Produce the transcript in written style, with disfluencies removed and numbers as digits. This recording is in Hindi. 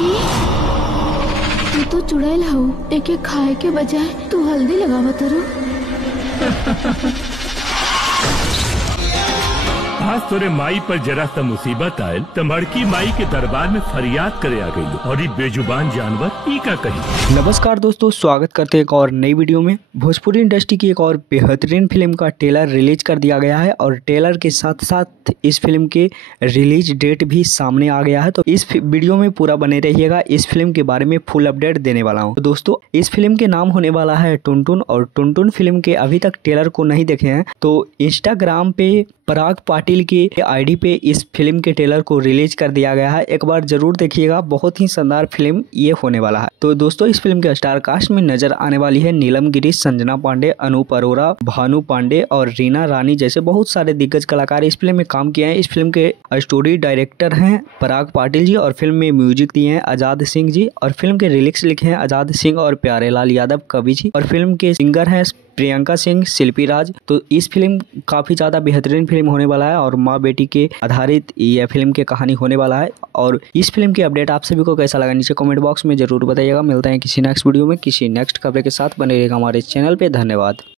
विक्की, तू तो चुड़ैल हऊ, एके खाए के बजाय तू हल्दी लगावत हरु। आज तोरे माई पर जरा सा मुसीबत आयल तो मड़की माई के दरबार में फरियाद करे आ गई और ये बेजुबान जानवर ई का कही। नमस्कार दोस्तों, स्वागत करते हैं एक और नई वीडियो में। भोजपुरी इंडस्ट्री की एक और बेहतरीन फिल्म का ट्रेलर रिलीज कर दिया गया है और ट्रेलर के साथ साथ इस फिल्म के रिलीज डेट भी सामने आ गया है। तो इस वीडियो में पूरा बने रहिएगा, इस फिल्म के बारे में फुल अपडेट देने वाला हूँ। तो दोस्तों, इस फिल्म के नाम होने वाला है टुनटुन, और टुनटुन फिल्म के अभी तक ट्रेलर को नहीं देखे हैं तो इंस्टाग्राम पे पराग पाटिल की आईडी पे इस फिल्म के ट्रेलर को रिलीज कर दिया गया है। एक बार जरूर देखिएगा, बहुत ही शानदार फिल्म ये होने वाला है। तो दोस्तों, इस फिल्म के स्टार कास्ट में नजर आने वाली है नीलम गिरी, संजना पांडे, अनूप अरोरा, भानु पांडे और रीना रानी जैसे बहुत सारे दिग्गज कलाकार इस फिल्म में काम किए हैं। इस फिल्म के स्टोरी डायरेक्टर हैं पराग पाटिल जी और फिल्म में म्यूजिक दिए हैं आजाद सिंह जी और फिल्म के लिरिक्स लिखे हैं आजाद सिंह और प्यारेलाल यादव कवि जी और फिल्म के सिंगर हैं प्रियंका सिंह, शिल्पी राज। तो इस फिल्म काफी ज्यादा बेहतरीन फिल्म होने वाला है और माँ बेटी के आधारित यह फिल्म की कहानी होने वाला है। और इस फिल्म की अपडेट आप सभी को कैसा लगा नीचे कमेंट बॉक्स में जरूर बताइएगा। मिलते हैं किसी नेक्स्ट वीडियो में किसी नेक्स्ट खबर के साथ। बने रहेगा हमारे चैनल पे। धन्यवाद।